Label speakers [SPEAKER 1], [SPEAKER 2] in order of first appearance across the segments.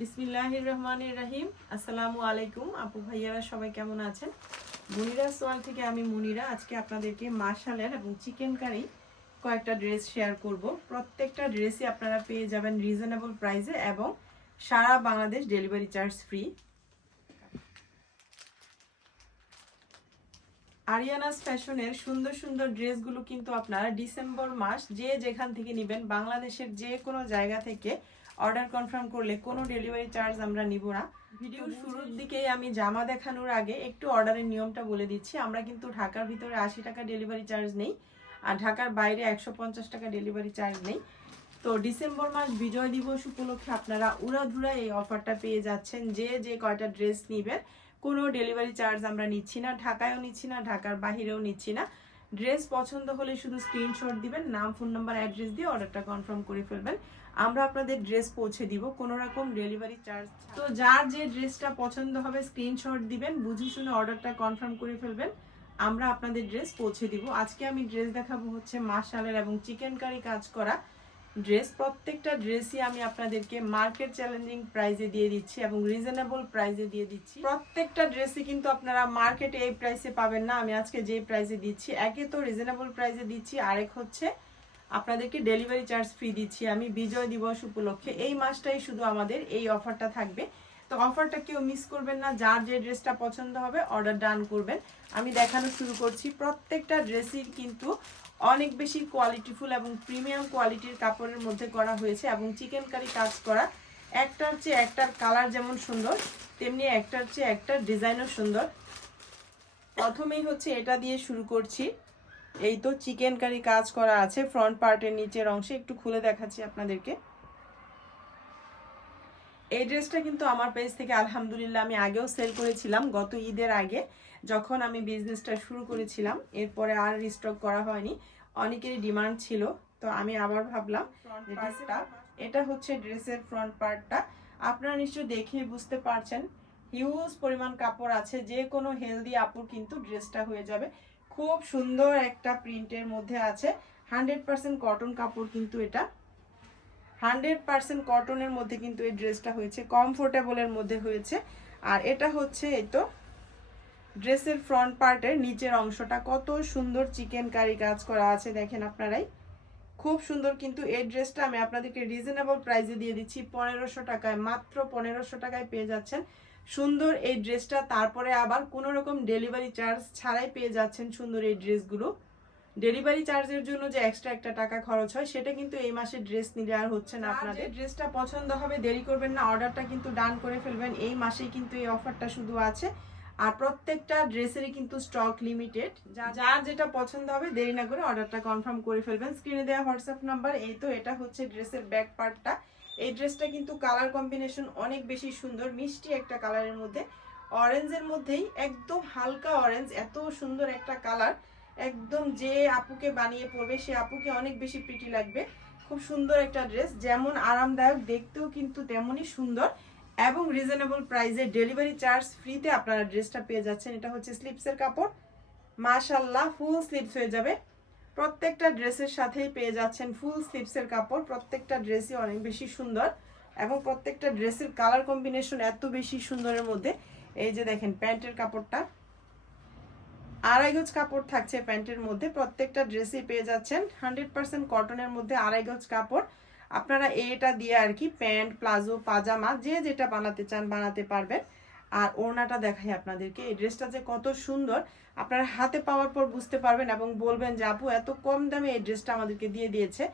[SPEAKER 1] বিসমিল্লাহির রহমানির রাহিম। আসসালামু আলাইকুম। আপু ভাইয়ারা সবাই কেমন আছেন? মুনিরা সোয়াল থেকে আমি মুনিরা। আজকে আপনাদেরকে এবং চিকেন কারি কয়েকটা ড্রেস শেয়ার করব। প্রত্যেকটা ড্রেসই আপনারা পেয়ে যাবেন রিজনেবল প্রাইসে এবং সারা Bangladesh delivery charge free Arianas ফ্যাশনের সুন্দর সুন্দর ড্রেসগুলো কিন্তু আপনারা ডিসেম্বর মাস যে যেখান থেকে নেবেন, বাংলাদেশের যে কোনো জায়গা থেকে অর্ডার কনফার্ম করলে কোনো ডেলিভারি চার্জ আমরা নিব না। ভিডিওর শুরুর দিকেই আমি জামা দেখানোর আগে একটু অর্ডারের নিয়মটা বলে দিচ্ছি। আমরা কিন্তু ঢাকার ভিতরে আশি টাকা ডেলিভারি চার্জ নেই আর ঢাকার বাইরে একশো পঞ্চাশ টাকা ডেলিভারি চার্জ নেই। তো ডিসেম্বর মাস বিজয় দিবস উপলক্ষে আপনারা উড়াধুরা এই অফারটা পেয়ে যাচ্ছেন। যে যে কয়টা ড্রেস নেবেন কোনো ডেলিভারি চার্জ আমরা নিচ্ছি না ঢাকায়ও নিচ্ছি না ঢাকার বাহিরেও নিচ্ছি না। ড্রেস পছন্দ হলে শুধু স্ক্রিনশট দিবেন নাম ফোন নাম্বার অ্যাড্রেস দিয়ে অর্ডারটা কনফার্ম করে ফেলবেন। আমরা আপনাদের ড্রেস পৌঁছে দিব, কোনো রকম ডেলিভারি চার্জ তো যার যে ড্রেসটা পছন্দ হবে স্ক্রিনশট দিবেন, বুঝে শুনে অর্ডারটা কনফার্ম করে ফেলবেন, আমরা আপনাদের ড্রেস পৌঁছে দিব। আজকে আমি ড্রেস দেখাবো হচ্ছে মাশালের এবং চিকেন কারি কাজ করা ড্রেস প্রত্যেকটা ড্রেসই আমি আপনাদেরকে মার্কেট চ্যালেঞ্জিং প্রাইজে দিয়ে দিচ্ছি এবং রিজনেবল প্রাইজে দিয়ে দিচ্ছি। প্রত্যেকটা ড্রেসই কিন্তু আপনারা মার্কেটে এই প্রাইসে পাবেন না। আমি আজকে যে প্রাইসে দিচ্ছি, একে তো রিজনেবল প্রাইজে দিচ্ছি, আরেক হচ্ছে আপনাদেরকে ডেলিভারি চার্জ ফ্রি দিচ্ছি আমি। বিজয় দিবস উপলক্ষে এই মাসটাই শুধু আমাদের এই অফারটা থাকবে। তো অফারটা কেউ মিস করবেন না, যার যে ড্রেসটা পছন্দ হবে অর্ডার ডান করবেন। আমি দেখানো শুরু করছি, প্রত্যেকটা ড্রেসই কিন্তু অনেক বেশি কোয়ালিটিফুল এবং প্রিমিয়াম কোয়ালিটির কাপড়ের মধ্যে করা হয়েছে এবং চিকেন কারি কাজ করা। একটার চেয়ে একটার কালার যেমন সুন্দর, তেমনি একটার চেয়ে একটার ডিজাইনও সুন্দর। প্রথমেই হচ্ছে এটা দিয়ে শুরু করছি। এই তো চিকেন কারি কাজ করা আছে ফ্রন্ট পার্টের নিচের অংশে একটু খুলে দেখাচ্ছি আপনাদেরকে। এই ড্রেসটা কিন্তু আমার পেজ থেকে আলহামদুলিল্লাহ আমি আগেও সেল করেছিলাম গত ঈদের আগে যখন আমি বিজনেসটা শুরু করেছিলাম এরপরে আর রিস্টক করা হয়নি অনেকেরই ডিমান্ড ছিল তো আমি আবার ভাবলাম ড্রেসটা এটা হচ্ছে ড্রেসের ফ্রন্ট পার্টটা আপনারা নিশ্চয়ই দেখে বুঝতে পারছেন হিউজ পরিমাণ কাপড় আছে যে কোনো হেলদি আপুর কিন্তু ড্রেসটা হয়ে যাবে। খুব সুন্দর একটা প্রিন্টের মধ্যে আছে। হান্ড্রেড পার্সেন্ট কটন কাপড় কিন্তু এটা। হান্ড্রেড পার্সেন্ট কটনের মধ্যে কিন্তু এই ড্রেসটা হয়েছে, কমফোর্টেবলের মধ্যে হয়েছে। আর এটা হচ্ছে এই তো ড্রেসের ফ্রন্ট পার্টের নিচের অংশটা। কত সুন্দর চিকেন কারি কাজ করা আছে দেখেন আপনারাই। খুব সুন্দর কিন্তু এই ড্রেসটা আমি আপনাদেরকে রিজনেবল প্রাইসে দিয়ে দিচ্ছি। পনেরোশো টাকায়, মাত্র পনেরোশো টাকায় পেয়ে যাচ্ছেন। সুন্দর এই ড্রেসটা তারপরে আবার কোনো রকম ডেলিভারি চার্জ ছাড়াই পেয়ে যাচ্ছেন সুন্দর এই ড্রেসগুলো। ডেলিভারি চার্জের জন্য যে এক্সট্রা একটা টাকা খরচ হয় সেটা কিন্তু এই মাসে ড্রেস নিলে আর হচ্ছে না আপনাদের। ড্রেসটা পছন্দ হবে দেরি করবেন না অর্ডারটা কিন্তু ডান করে ফেলবেন। এই মাসেই কিন্তু এই অফারটা শুধু আছে। আর প্রত্যেকটা ড্রেসেরই কিন্তু স্টক লিমিটেড যার যেটা পছন্দ হবে দেরি না করে অর্ডারটা কনফার্ম করে ফেলবেন। স্ক্রিনে দেওয়া হোয়াটসঅ্যাপ নাম্বার এই তো এটা হচ্ছে ড্রেসের ব্যাক পার্টটা এই ড্রেসটা কিন্তু কালার কম্বিনেশন অনেক বেশি সুন্দর, মিষ্টি একটা কালারের মধ্যে। অরেঞ্জের মধ্যেই একদম হালকা অরেঞ্জ, এত সুন্দর একটা কালার। একদম যে আপুকে বানিয়ে পরবে, সে আপুকে অনেক বেশি প্রিটি লাগবে। খুব সুন্দর একটা ড্রেস, যেমন আরামদায়ক, দেখতেও কিন্তু তেমনই সুন্দর। এবং রিজনেবল প্রাইসে ডেলিভারি চার্জ ফ্রিতে আপনারা ড্রেসটা পেয়ে যাচ্ছেন। এটা হচ্ছে স্লিপসের কাপড়। মাশাল্লাহ ফুল স্লিপস হয়ে যাবে। প্রত্যেকটা ড্রেসের সাথেই পেয়ে যাচ্ছেন ফুল স্লিপসের কাপড়। প্রত্যেকটা ড্রেসই অনেক বেশি সুন্দর এবং প্রত্যেকটা ড্রেসের কালার কম্বিনেশন এত বেশি সুন্দরের মধ্যে। এই যে দেখেন প্যান্টের কাপড়টা। আড়াই গজ কাপড় থাকছে প্যান্টের মধ্যে। প্রত্যেকটা ড্রেসই পেয়ে যাচ্ছেন। হান্ড্রেড পার্সেন্ট কটনের মধ্যে আড়াই গজ কাপড়। আপনারা এটা দিয়ে আর কি প্যান্ট, প্লাজো, পাজামা, যে যেটা বানাতে চান বানাতে পারবেন। আর ওড়নাটা দেখাই আপনাদেরকে। এই ড্রেসটা যে কত সুন্দর, আপনারা হাতে পাওয়ার পর বুঝতে পারবেন এবং বলবেন যে, আপু, এত কম দামে এই ড্রেসটা আমাদেরকে দিয়ে দিয়েছে।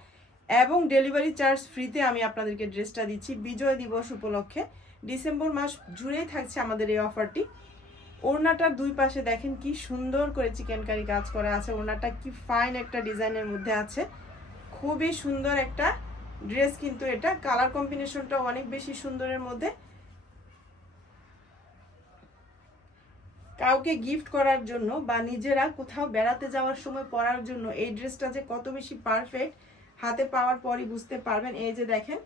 [SPEAKER 1] এবং ডেলিভারি চার্জ ফ্রিতে আমি আপনাদেরকে ড্রেসটা দিচ্ছি বিজয় দিবস উপলক্ষে। ডিসেম্বর মাস জুড়েই থাকছে আমাদের এই অফারটি। ওড়নাটার দুই পাশে দেখেন কি সুন্দর করে চিকেন কারি কাজ করা আছে। ওড়নাটা কি ফাইন একটা ডিজাইনের মধ্যে আছে। খুবই সুন্দর একটা ড্রেস কিন্তু এটা। কালার কম্বিনেশনটা অনেক বেশি সুন্দরের মধ্যে। কাউকে গিফট করার জন্য বা নিজেরা কোথাও বেড়াতে যাওয়ার সময় পরার জন্য এই ড্রেসটা যে কত বেশি পারফেক্ট হাতে পাওয়ার পরই বুঝতে পারবেন। এই যে দেখেন,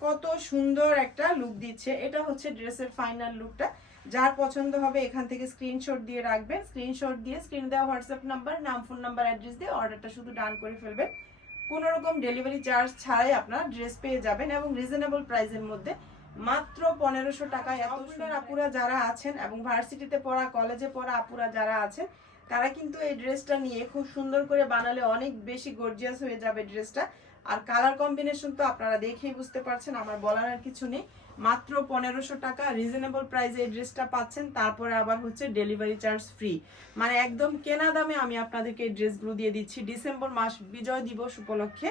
[SPEAKER 1] কত সুন্দর একটা লুক দিচ্ছে। এটা হচ্ছে ড্রেসের ফাইনাল লুকটা যার পছন্দ হবে এখান থেকে স্ক্রিনশট দিয়ে রাখবেন। স্ক্রিনশট দিয়ে স্ক্রিন দেওয়া হোয়াটসঅ্যাপ নাম্বার নাম ফোন নাম্বার অ্যাড্রেস দিয়ে অর্ডারটা শুধু ডান করে ফেলবেন। কোনো রকম ডেলিভারি চার্জ ছাড়াই আপনারা ড্রেস পেয়ে যাবেন এবং রিজনেবল প্রাইসের মধ্যে মাত্র পনেরোশো টাকায় এত সুন্দর আপুরা যারা আছেন এবং ভার্সিটিতে পড়া, কলেজে পড়া আপুরা যারা আছেন, তারা কিন্তু এই ড্রেসটা নিয়ে খুব সুন্দর করে বানালে অনেক বেশি গর্জিয়াস হয়ে যাবে ড্রেসটা। আর কালার কম্বিনেশন তো আপনারা দেখেই বুঝতে পারছেন, আমার বলার আর কিছু নেই। মাত্র পনেরোশো টাকা রিজনেবল প্রাইসে এই ড্রেসটা পাচ্ছেন, তারপরে আবার হচ্ছে ডেলিভারি চার্জ ফ্রি মানে একদম কেনা দামে আমি আপনাদেরকে এই ড্রেসগুলো দিয়ে দিচ্ছি। ডিসেম্বর মাস বিজয় দিবস উপলক্ষে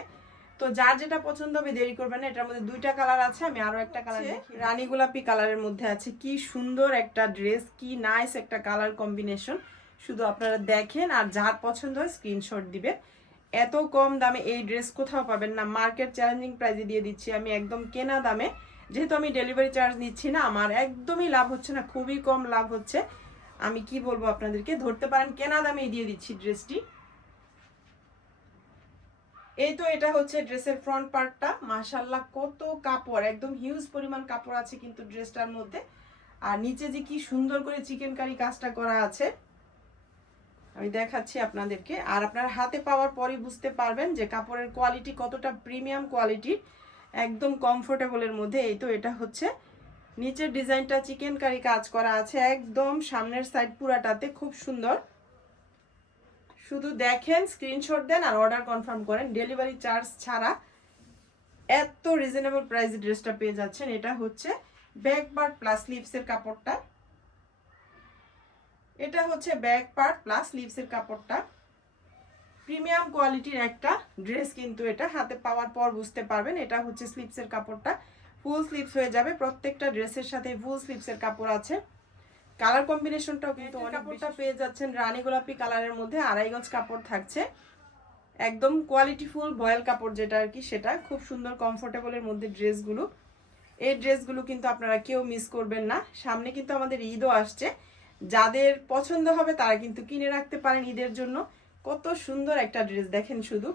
[SPEAKER 1] তো যার যেটা পছন্দ হবে দেরি করবেন না এটার মধ্যে দুইটা কালার আছে আমি আরও একটা কালার দেখি রানী গোলাপি কালারের মধ্যে আছে কি সুন্দর একটা ড্রেস কি নাইস একটা কালার কম্বিনেশন শুধু আপনারা দেখেন আর যার পছন্দ হয় স্ক্রিনশট দিবেন। এত কম দামে এই ড্রেস কোথাও পাবেন না। মার্কেট চ্যালেঞ্জিং প্রাইসে দিয়ে দিচ্ছি আমি একদম কেনা দামে। যেহেতু আমি ডেলিভারি চার্জ নিচ্ছি না আমার একদমই লাভ হচ্ছে না খুবই কম লাভ হচ্ছে। আমি কি বলব আপনাদেরকে ধরতে পারেন কেনা দামেই দিয়ে দিচ্ছি ড্রেসটি এই তো এটা হচ্ছে ড্রেসের ফ্রন্ট পার্টটা মাশাল্লাহ কত কাপড়, একদম হিউজ পরিমাণ কাপড় আছে কিন্তু ড্রেসটার মধ্যে। আর নিচে যে কি সুন্দর করে চিকেন কারি কাজটা করা আছে, আমি দেখাচ্ছি আপনাদেরকে। আর আপনার হাতে পাওয়ার পরই বুঝতে পারবেন যে কাপড়ের কোয়ালিটি কতটা প্রিমিয়াম কোয়ালিটির একদম কমফোর্টেবলের মধ্যে। এই তো এটা হচ্ছে, নিচের ডিজাইনটা চিকেন কারি কাজ করা আছে। একদম সামনের সাইড পুরাটাতে, খুব সুন্দর। শুধু দেখেন স্ক্রিনশট দেন আর অর্ডার কনফার্ম করেন। ডেলিভারি চার্জ ছাড়া এত রিজনেবল প্রাইসে ড্রেসটা পেয়ে যাচ্ছেন। এটা হচ্ছে ব্যাক পার্ট প্লাস লিপসের কাপড়টা। এটা হচ্ছে ব্যাক পার্ট প্লাস লিপসের কাপড়টা। প্রিমিয়াম কোয়ালিটির একটা ড্রেস কিন্তু এটা হাতে পাওয়ার পর বুঝতে পারবেন। এটা হচ্ছে স্লিপসের কাপড়টা। ফুল স্লিপস হয়ে যাবে। প্রত্যেকটা ড্রেসের সাথে ফুল স্লিপসের কাপড় আছে। কালার কম্বিনেশনটাও কিন্তু অনেক কাপড়টা পেয়ে যাচ্ছেন রানী গোলাপি কালারের মধ্যে আড়াই গজ কাপড় থাকছে। একদম কোয়ালিটিফুল বয়েল কাপড় যেটা আর কি সেটা। খুব সুন্দর কমফোর্টেবলের মধ্যে ড্রেসগুলো। এই ড্রেসগুলো কিন্তু আপনারা কেউ মিস করবেন না। সামনে কিন্তু আমাদের ঈদও আসছে। যাদের পছন্দ হবে তারা কিন্তু কিনে রাখতে পারেন ঈদের জন্য। কত সুন্দর একটা ড্রেস দেখেন শুধু।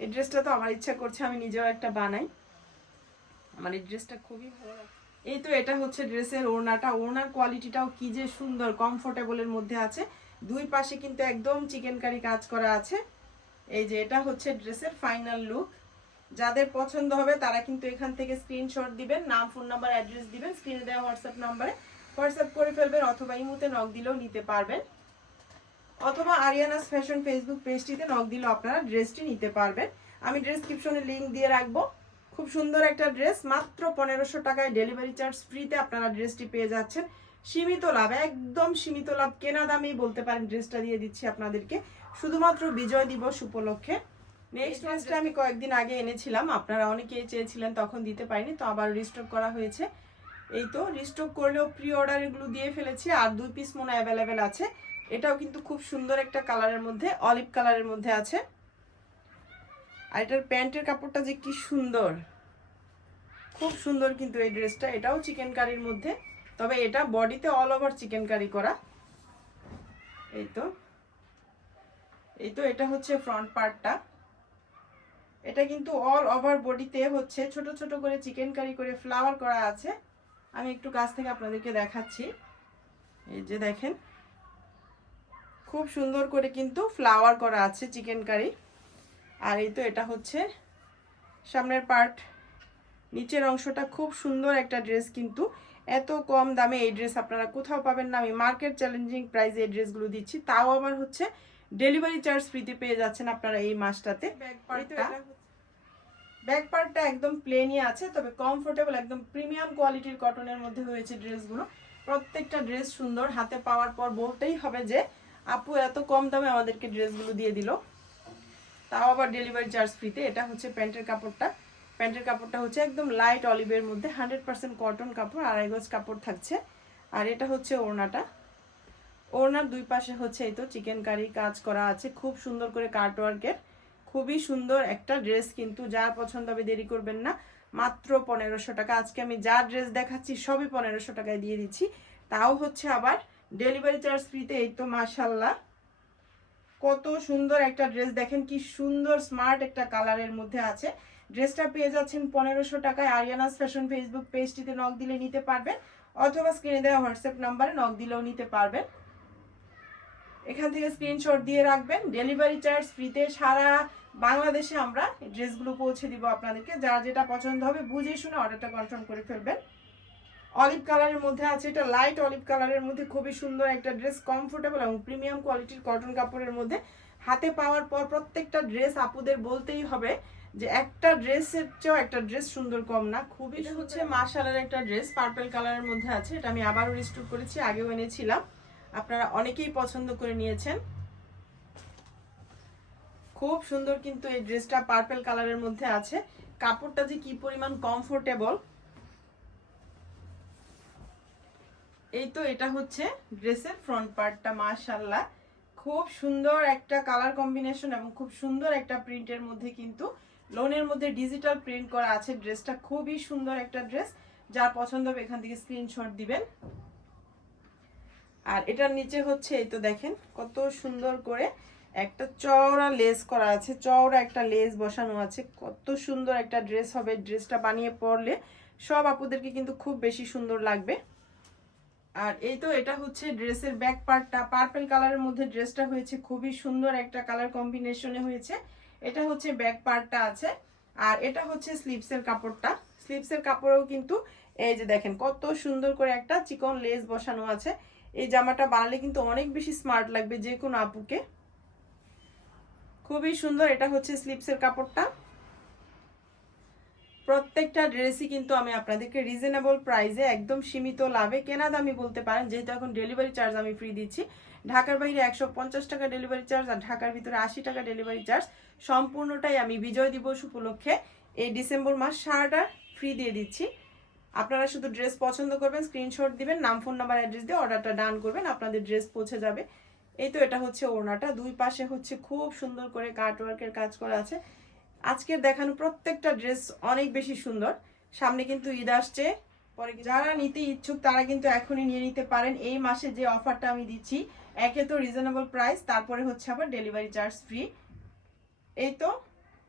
[SPEAKER 1] এই ড্রেসটা তো আমার ইচ্ছা করছে আমি নিজেও একটা বানাই। আমার এই ড্রেসটা খুবই ভালো এই তো এটা হচ্ছে ড্রেসের ওড়নাটা। ওড়নার কোয়ালিটিটাও কি যে সুন্দর কমফোর্টেবলের মধ্যে আছে। দুই পাশে কিন্তু একদম চিকেন কারি কাজ করা আছে। এই যে এটা হচ্ছে ড্রেসের ফাইনাল লুক যাদের পছন্দ হবে তারা কিন্তু এখান থেকে স্ক্রিনশট দিবেন, নাম ফোন নাম্বার অ্যাড্রেস দিবেন স্ক্রিনে দেওয়া হোয়াটসঅ্যাপ নাম্বারে হোয়াটসঅ্যাপ করে ফেলবেন অথবা ইমুতে নক দিলেও নিতে পারবেন। অথবা আরিয়ানাস ফ্যাশন ফেসবুক পেজটিতে নক দিলেও আপনারা ড্রেসটি নিতে পারবেন। আমি ডেসক্রিপশনে লিংক দিয়ে রাখব। খুব সুন্দর একটা ড্রেস, মাত্র পনেরোশো টাকায় ডেলিভারি চার্জ ফ্রিতে আপনারা ড্রেসটি পেয়ে যাচ্ছেন। সীমিত লাভ, একদম সীমিত লাভ, কেনা দামেই বলতে পারেন ড্রেসটা দিয়ে দিচ্ছি আপনাদেরকে। শুধুমাত্র বিজয় দিবস উপলক্ষে। নেক্সট ড্রেসটা আমি কয়েকদিন আগে এনেছিলাম, আপনারা অনেকেই চেয়েছিলেন, তখন দিতে পারিনি, তো আবার রিস্টক করা হয়েছে। এই তো রিস্টক করলেও প্রি অর্ডার এগুলো দিয়ে ফেলেছি, আর দুই পিস মনে অ্যাভেলেবেল আছে। এটাও কিন্তু খুব সুন্দর একটা কালারের মধ্যে অলিভ কালারের মধ্যে আছে। আর এটার প্যান্টের কাপড়টা যে কি সুন্দর। খুব সুন্দর কিন্তু এই ড্রেসটা, এটাও চিকেন কারির মধ্যে, তবে এটা বডিতে অল ওভার চিকেন কারি করা। এই তো। এই তো এটা হচ্ছে ফ্রন্ট পার্টটা এটা কিন্তু অল ওভার বডিতে হচ্ছে, ছোট ছোট করে চিকেন কারি করে ফ্লাওয়ার করা আছে। আমি একটু কাছ থেকে আপনাদেরকে দেখাচ্ছি। এই যে দেখেন, খুব সুন্দর করে কিন্তু ফ্লাওয়ার করা আছে চিকেন কারি আর এই তো এটা হচ্ছে সামনের পার্ট নিচের অংশটা খুব সুন্দর একটা ড্রেস কিন্তু। এত কম দামে এই ড্রেস আপনারা কোথাও পাবেন না। আমি মার্কেট চ্যালেঞ্জিং প্রাইসে এই ড্রেসগুলো দিচ্ছি। তাও আবার হচ্ছে ডেলিভারি চার্জ ফ্রিতে পেয়ে যাচ্ছেন আপনারা এই মাসটাতে। ব্যাক পার্টটা একদম প্লেনই আছে তবে কমফোর্টেবল একদম প্রিমিয়াম কোয়ালিটির কটনের মধ্যে হয়েছে ড্রেসগুলো প্রত্যেকটা ড্রেস সুন্দর। হাতে পাওয়ার পর বলতেই হবে যে আপু এত কম দামে আমাদেরকে ড্রেসগুলো দিয়ে দিল। তাও আবার ডেলিভারি চার্জ ফ্রিতে এটা হচ্ছে প্যান্টের কাপড়টা। প্যান্টের কাপড়টা হচ্ছে একদম লাইট অলিভের মধ্যে হান্ড্রেড পার্সেন্ট কটন কাপড়, আড়াই গজ কাপড় থাকছে। আর এটা হচ্ছে ওড়নাটা। ওড়নার দুই পাশে হচ্ছে এই তো চিকেন কারি কাজ করা আছে। খুব সুন্দর করে কার্টওয়ার্কের খুবই সুন্দর একটা ড্রেস কিন্তু যার পছন্দ হবে দেরি করবেন না। মাত্র পনেরোশো টাকা। আজকে আমি যা ড্রেস দেখাচ্ছি, সবই পনেরোশো টাকায় দিয়ে দিচ্ছি। তাও হচ্ছে আবার ডেলিভারি চার্জ ফ্রিতে এই তো মাশাল্লাহ। কত সুন্দর একটা ড্রেস দেখেন কি সুন্দর স্মার্ট একটা কালারের মধ্যে আছে। ড্রেসটা পেয়ে যাচ্ছেন পনেরোশো টাকায়। আরিয়ানাস ফ্যাশন ফেসবুক পেজটিতে নক দিলে নিতে পারবেন। অথবা স্ক্রিনে দেওয়া হোয়াটসঅ্যাপ নাম্বারে নক দিলেও নিতে পারবেন। এখান থেকে স্ক্রিনশট দিয়ে রাখবেন। ডেলিভারি চার্জ ফ্রিতে সারা বাংলাদেশে আমরা ড্রেসগুলো পৌঁছে দিব আপনাদেরকে। যার যেটা পছন্দ হবে বুঝে শুনে অর্ডারটা কনফার্ম করে ফেলবেন। অলিভ কালারের মধ্যে আছে এটা লাইট অলিভ কালারের মধ্যে খুবই সুন্দর একটা ড্রেস কমফোর্টেবল এবং প্রিমিয়াম কোয়ালিটির কটন কাপড়ের মধ্যে। হাতে পাওয়ার পর প্রত্যেকটা ড্রেস আপুদের বলতেই হবে যে একটা ড্রেসের চেয়েও একটা ড্রেস সুন্দর কম না। খুবই হচ্ছে মার্শালের একটা ড্রেস পার্পল কালারের মধ্যে আছে এটা আমি আবারও রিস্টুক করেছি আগেও এনেছিলাম। আপনারা অনেকেই পছন্দ করে নিয়েছেন। খুব সুন্দর কিন্তু এই ড্রেসটা পার্পল কালারের মধ্যে আছে। কাপড়টা যে কি পরিমাণ কমফোর্টেবল এই তো এটা হচ্ছে ড্রেসের ফ্রন্ট পার্টটা মাশাল্লাহ খুব সুন্দর একটা কালার কম্বিনেশন এবং খুব সুন্দর একটা প্রিন্টের মধ্যে কিন্তু লোনের মধ্যে ডিজিটাল প্রিন্ট করা আছে। ড্রেসটা খুবই সুন্দর একটা ড্রেস যার পছন্দ হবে এখান থেকে স্ক্রিনশট দিবেন। আর এটার নিচে হচ্ছে, এই তো দেখেন, কত সুন্দর করে একটা চওড়া লেস করা আছে। চওড়া একটা লেস বসানো আছে। কত সুন্দর একটা ড্রেস হবে। ড্রেসটা বানিয়ে পরলে সব আপুদেরকে কিন্তু খুব বেশি সুন্দর লাগবে। আর এই তো এটা হচ্ছে ড্রেসের ব্যাক পার্টটা। পার্পেল কালারের মধ্যে ড্রেসটা হয়েছে, খুবই সুন্দর একটা কালার কম্বিনেশনে হয়েছে। এটা হচ্ছে ব্যাক পার্টটা আছে, আর এটা হচ্ছে স্লিপসের কাপড়টা। স্লিপসের কাপড়েও কিন্তু এই যে দেখেন, কত সুন্দর করে একটা চিকন লেস বসানো আছে। এই জামাটা বানালে কিন্তু অনেক বেশি স্মার্ট লাগবে যে কোনো আপুকে। খুবই সুন্দর, এটা হচ্ছে স্লিপসের কাপড়টা। প্রত্যেকটা ড্রেসই কিন্তু আমি আপনাদেরকে রিজনেবল প্রাইসে একদম সীমিত লাভে কেনা দামি বলতে পারেন। যেহেতু এখন ডেলিভারি চার্জ আমি ফ্রি দিচ্ছি। ঢাকার বাইরে একশো পঞ্চাশ টাকা ডেলিভারি চার্জ আর ঢাকার ভিতরে আশি টাকা ডেলিভারি চার্জ সম্পূর্ণটাই আমি বিজয় দিবস উপলক্ষে এই ডিসেম্বর মাস সারাটা ফ্রি দিয়ে দিচ্ছি। আপনারা শুধু ড্রেস পছন্দ করবেন স্ক্রিনশট দিবেন, নাম ফোন নাম্বার অ্যাড্রেস দিয়ে অর্ডারটা ডান করবেন, আপনাদের ড্রেস পৌঁছে যাবে। এই তো এটা হচ্ছে ওড়নাটা। দুই পাশে হচ্ছে খুব সুন্দর করে কাট ওয়ার্কের কাজ করা আছে। আজকের দেখানো প্রত্যেকটা ড্রেস অনেক বেশি সুন্দর। সামনে কিন্তু ঈদ আসছে। পরে যারা নিতে ইচ্ছুক, তারা কিন্তু এখনই নিয়ে নিতে পারেন। এই মাসে যে অফারটা আমি দিচ্ছি, একে তো রিজনেবল প্রাইস তারপরে হচ্ছে আবার ডেলিভারি চার্জ ফ্রি এই তো,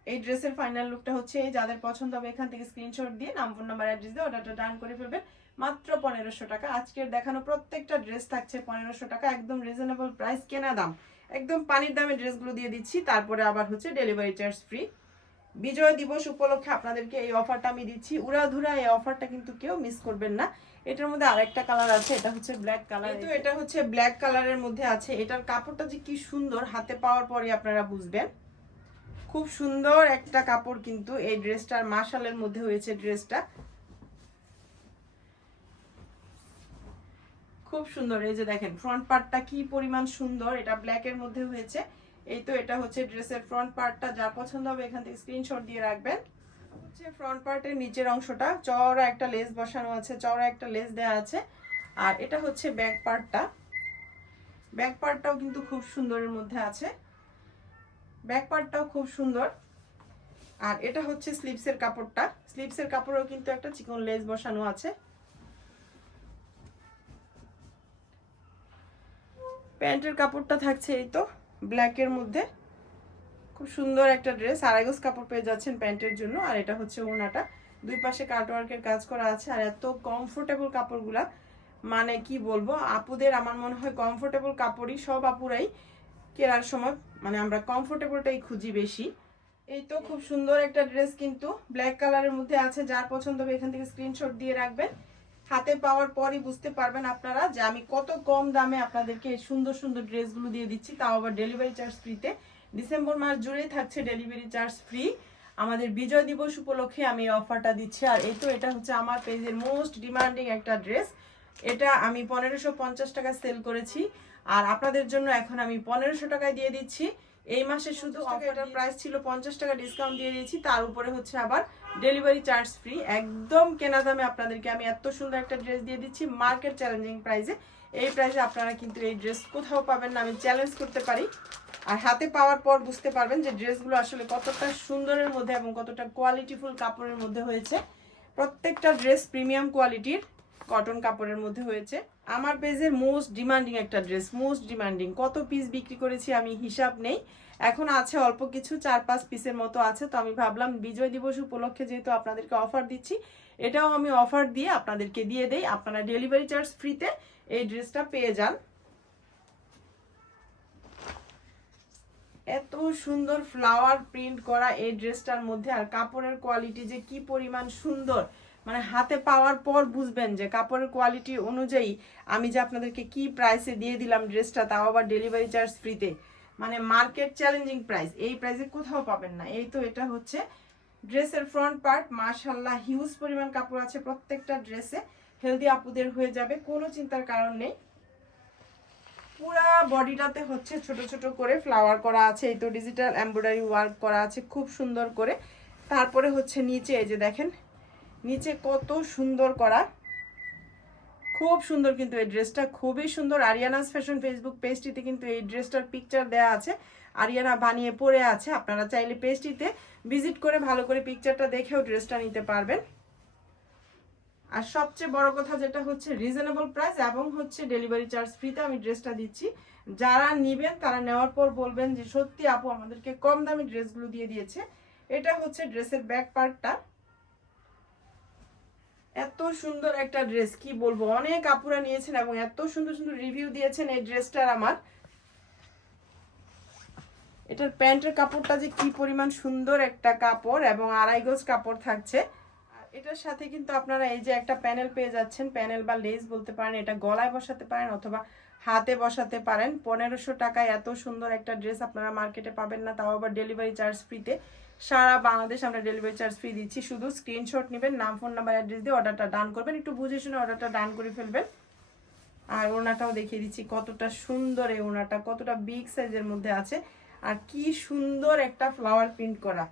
[SPEAKER 1] এই ড্রেসের ফাইনাল লুকটা হচ্ছে যাদের পছন্দ হবে এখান থেকে স্ক্রিনশট দিয়ে নাম ফোন নাম্বার অ্যাড্রেস দিয়ে অর্ডারটা ডান করে ফেলবেন। মাত্র পনেরোশো টাকা। আজকের দেখানো প্রত্যেকটা ড্রেস থাকছে পনেরোশো টাকা। একদম রিজনেবল প্রাইস কেনা দাম। একদম পানির দামে ড্রেসগুলো দিয়ে দিচ্ছি। তারপরে আবার হচ্ছে ডেলিভারি চার্জ ফ্রি বিজয় দিবস উপলক্ষে আপনাদেরকে এই অফারটা আমি দিচ্ছি। উড়াধুরা এই অফারটা কিন্তু কেউ মিস করবেন না। এটার মধ্যে আরেকটা কালার আছে এটা হচ্ছে ব্ল্যাক কালার তো এটা হচ্ছে ব্ল্যাক কালারের মধ্যে আছে। এটার কাপড়টা যে কি সুন্দর হাতে পাওয়ার পরে আপনারা বুঝবেন। খুব সুন্দর একটা কাপড় কিন্তু এই ড্রেসটার মাশালের মধ্যে হয়েছে ড্রেসটা। খুব সুন্দর এই যে দেখেন ফ্রন্ট পার্টটা কি পরিমাণ সুন্দর এটা ব্ল্যাকের মধ্যে হয়েছে। এই তো এটা হচ্ছে ড্রেসের ফ্রন্ট পার্টটা যা পছন্দ হবে এখান থেকে স্ক্রিনশট দিয়ে রাখবেন। হচ্ছে ফ্রন্ট পার্টের নিচের অংশটা, চওড়া একটা লেস বসানো আছে, চওড়া একটা লেস দেওয়া আছে। আর এটা হচ্ছে ব্যাক পার্টটা ব্যাক পার্টটাও কিন্তু খুব সুন্দরের মধ্যে আছে। ব্যাক পার্টটাও খুব সুন্দর। আর এটা হচ্ছে স্লিপসের কাপড়টা। স্লিপসের কাপড়েও কিন্তু একটা চিকন লেস বসানো আছে। প্যান্টের কাপড়টা থাকছে এই তো। ব্ল্যাকের মধ্যে। খুব সুন্দর একটা ড্রেস আড়াইগজ কাপড় পেয়ে যাচ্ছেন প্যান্টের জন্য। আর এটা হচ্ছে ওনাটা। দুই পাশে কাটওয়ার্কের কাজ করা আছে। আর এত কমফোর্টেবল কাপড়গুলা। মানে কি বলব? আপুদের আমার মনে হয় কমফোর্টেবল কাপড়ই সব আপুরাই কেনার সময় মানে আমরা কমফোর্টেবলটাই খুঁজি বেশি। এই তো খুব সুন্দর একটা ড্রেস কিন্তু ব্ল্যাক কালারের মধ্যে আছে। যার পছন্দ হবে এখান থেকে স্ক্রিনশট দিয়ে রাখবেন। হাতে পাওয়ার পরই বুঝতে পারবেন আপনারা যে আমি কত কম দামে আপনাদেরকে সুন্দর সুন্দর ড্রেসগুলো দিয়ে দিচ্ছি। তাও আবার ডেলিভারি চার্জ ফ্রিতে। ডিসেম্বর মাস জুড়েই থাকছে ডেলিভারি চার্জ ফ্রি। আমাদের বিজয় দিবস উপলক্ষে আমি এই অফারটা দিচ্ছি। আর এই তো এটা হচ্ছে আমার পেজের মোস্ট ডিমান্ডিং একটা ড্রেস। এটা আমি পনেরোশো পঞ্চাশ টাকা সেল করেছি। আর আপনাদের জন্য এখন আমি পনেরোশো টাকায় দিয়ে দিচ্ছি। এই মাসে শুধু এটার প্রাইস ছিল পঞ্চাশ টাকা ডিসকাউন্ট দিয়ে দিয়েছি তার উপরে হচ্ছে আবার ডেলিভারি চার্জ ফ্রি একদম কেনা দামে আপনাদেরকে আমি এত সুন্দর একটা ড্রেস দিয়ে দিচ্ছি মার্কেট চ্যালেঞ্জিং প্রাইসে এই প্রাইসে আপনারা কিন্তু এই ড্রেস কোথাও পাবেন না আমি চ্যালেঞ্জ করতে পারি। আর হাতে পাওয়ার পর বুঝতে পারবেন যে ড্রেসগুলো আসলে কতটা সুন্দরের মধ্যে এবং কতটা কোয়ালিটিফুল কাপড়ের মধ্যে হয়েছে। প্রত্যেকটা ড্রেস প্রিমিয়াম কোয়ালিটির কটন কাপড়ের মধ্যে হয়েছে। আমার পেজের মোস্ট ডিমান্ডিং একটা ড্রেস মোস্ট ডিমান্ডিং কত পিস বিক্রি করেছি আমি হিসাব নেই। এখন আছে অল্প কিছু, চার পাঁচ পিসের মতো আছে। তো আমি ভাবলাম বিজয় দিবস উপলক্ষে যেহেতু আপনাদেরকে অফার দিচ্ছি, এটাও আমি অফার দিয়ে আপনাদেরকে দিয়ে দেই। আপনারা ডেলিভারি চার্জ ফ্রিতে এই ড্রেসটা পেয়ে যান। এত সুন্দর ফ্লাওয়ার প্রিন্ট করা এই ড্রেসটার মধ্যে। আর কাপড়ের কোয়ালিটি যে কি পরিমাণ সুন্দর। মানে হাতে পাওয়ার পর বুঝবেন যে কাপড়ের কোয়ালিটি অনুযায়ী আমি যে আপনাদেরকে কি প্রাইসে দিয়ে দিলাম ড্রেসটা তাও আবার ডেলিভারি চার্জ ফ্রিতে মানে মার্কেট চ্যালেঞ্জিং প্রাইস এই প্রাইসে কোথাও পাবেন না। এই তো এটা হচ্ছে ড্রেসের ফ্রন্ট পার্ট মাশাল্লাহ হিউজ পরিমাণ কাপড় আছে প্রত্যেকটা ড্রেসে হেলদি আপুদের হয়ে যাবে, কোনো চিন্তার কারণ নেই। পুরা বডিটাতে হচ্ছে ছোট ছোট করে ফ্লাওয়ার করা আছে, এই তো ডিজিটাল এমব্রয়ডারি ওয়ার্ক করা আছে খুব সুন্দর করে। তারপরে হচ্ছে নিচে এই যে দেখেন নিচে কত সুন্দর করা। খুব সুন্দর কিন্তু এই ড্রেসটা খুবই সুন্দর। আরিয়ানাস ফ্যাশন ফেসবুক পেজটিতে কিন্তু এই ড্রেসটার পিকচার দেয়া আছে। আরিয়ানা বানিয়ে পরে আছে। আপনারা চাইলে পেজটিতে ভিজিট করে ভালো করে পিকচারটা দেখেও ড্রেসটা নিতে পারবেন। আর সবচেয়ে বড় কথা যেটা হচ্ছে রিজনেবল প্রাইস এবং হচ্ছে ডেলিভারি চার্জ ফ্রিতে আমি ড্রেসটা দিচ্ছি। যারা নিবেন, তারা নেওয়ার পর বলবেন যে, সত্যি আপু আমাদেরকে কম দামি ড্রেসগুলো দিয়ে দিয়েছে। এটা হচ্ছে ড্রেসের ব্যাক পার্টটা এত সুন্দর একটা ড্রেস কি বলব? অনেক আপুরা নিয়েছেন এবং এত সুন্দর সুন্দর রিভিউ দিয়েছেন এই ড্রেসটার আমার। এটার প্যান্টের কাপড়টা যে কি পরিমাণ সুন্দর একটা কাপড় এবং আড়াই গজ কাপড় থাকছে। আর এটার সাথে কিন্তু আপনারা এই যে একটা প্যানেল পেয়ে যাচ্ছেন প্যানেল বা লেস বলতে পারেন, এটা গলায় বসাতে পারেন অথবা হাতে বসাতে পারেন। পনেরোশো টাকায় এত সুন্দর একটা ড্রেস আপনারা মার্কেটে পাবেন না, তাও আবার ডেলিভারি চার্জ ফ্রিতে। সারা বাংলাদেশ আমরা ডেলিভারি চার্জ ফ্রি দিচ্ছি। শুধু স্ক্রিনশট নেবেন, নাম ফোন নাম্বার অ্যাড্রেস দিয়ে অর্ডারটা ডান করবেন। একটু বুঝে শুনে অর্ডারটা ডান করে ফেলবেন। আর ওনাটাও দেখিয়ে দিচ্ছি, কতটা সুন্দর এই ওনাটা কতটা বিগ সাইজের মধ্যে আছে। আর কি সুন্দর একটা ফ্লাওয়ার প্রিন্ট করা।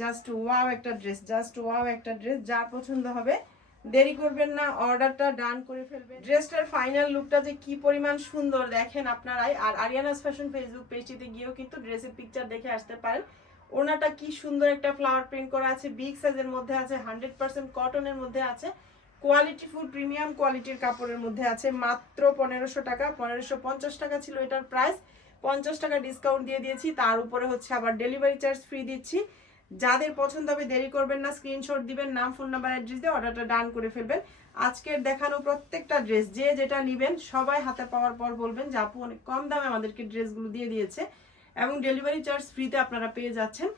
[SPEAKER 1] জাস্ট ওয়াও একটা ড্রেস জাস্ট ওয়াও একটা ড্রেস যা পছন্দ হবে দেরি করবেন না, অর্ডারটা ডান করে ফেলবেন। ড্রেসটার ফাইনাল লুকটা যে কি পরিমাণ সুন্দর দেখেন আপনারাই। আর আরিয়ানাস ফ্যাশন ফেসবুক পেজটিতে গিয়েও কিন্তু ড্রেসের পিকচার দেখে আসতে পারেন। ওনাটা কি সুন্দর একটা ফ্লাওয়ার প্রিন্ট করা আছে বিগ সাইজের মধ্যে আছে হান্ড্রেড পার্সেন্ট কটনের মধ্যে আছে কোয়ালিটি ফুল প্রিমিয়াম কোয়ালিটির কাপড়ের মধ্যে আছে, মাত্র পনেরোশো টাকা, পনেরোশো পঞ্চাশ টাকা ছিল এটার প্রাইস পঞ্চাশ টাকা ডিসকাউন্ট দিয়ে দিয়েছি, তার উপরে হচ্ছে আবার ডেলিভারি চার্জ ফ্রি দিচ্ছি। যাদের পছন্দ হবে দেরি করবেন না স্ক্রিনশট দিবেন, নাম ফোন নাম্বার অ্যাড্রেস দিয়ে অর্ডারটা ডান করে ফেলবেন। আজকের দেখানো প্রত্যেকটা ড্রেস যে যেটা নেবেন, সবাই হাতে পাওয়ার পর বলবেন যে, আপু, অনেক কম দামে আমাদেরকে ড্রেসগুলো দিয়ে দিয়েছে। এবং ডেলিভারি চার্জ ফ্রিতে আপনারা পেয়ে যাচ্ছেন।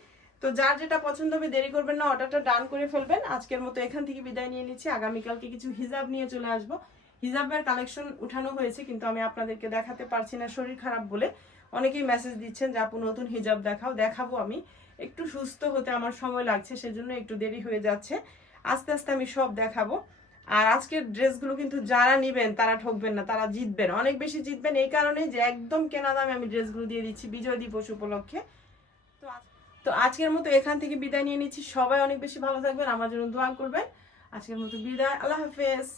[SPEAKER 1] তো যার যেটা পছন্দ হবে, দেরি করবেন না অর্ডারটা ডান করে ফেলবেন। আজকের মতো এখান থেকে বিদায় নিয়ে নিচ্ছি। আগামীকালকে কিছু হিজাব নিয়ে চলে আসব। হিজাবের কালেকশন উঠানো হয়েছে, কিন্তু আমি আপনাদেরকে দেখাতে পারছি না, শরীর খারাপ বলে। অনেকেই মেসেজ দিচ্ছেন যে, আপু, নতুন হিজাব দেখাও, দেখাবো আমি। একটু সুস্থ হতে আমার সময় লাগছে, সেজন্য একটু দেরি হয়ে যাচ্ছে। আস্তে আস্তে আমি সব দেখাবো। আর আজকের ড্রেসগুলো কিন্তু যারা নিবেন, তারা ঠকবেন না, তারা জিতবেন। অনেক বেশি জিতবেন এই কারণে যে একদম কেনা দামে আমি ড্রেসগুলো দিয়ে দিচ্ছি বিজয় দিবস উপলক্ষে। তো তো আজকের মতো এখান থেকে বিদায় নিয়ে নিচ্ছি। সবাই অনেক বেশি ভালো থাকবেন, আমার জন্য দোয়া করবেন। আজকের মতো বিদায়, আল্লাহ হাফেজ।